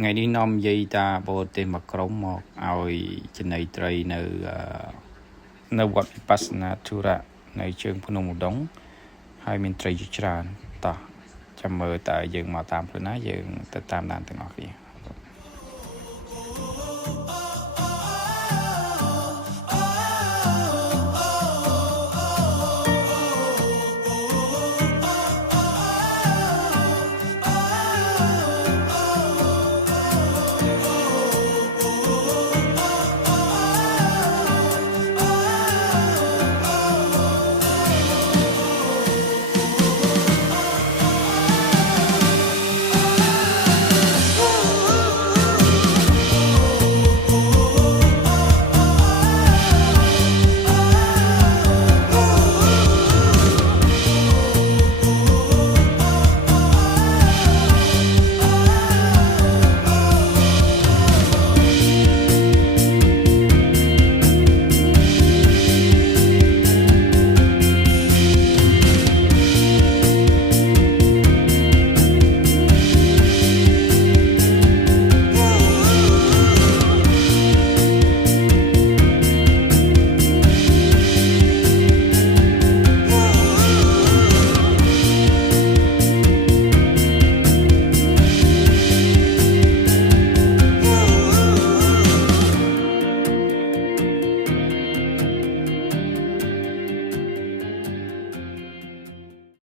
ngày đi nom dây ta bồ tên mặc rống một oi trên này trờiនៅវត្តវិបស្សនាធុរៈនៅជើងភ្នំឧដុង្គហើយមានត្រីជាច្រើនតោះចាំមើលតើយើងមកតាមខ្លួនណាយើងទៅតាមដានទាំងអស់គ្នា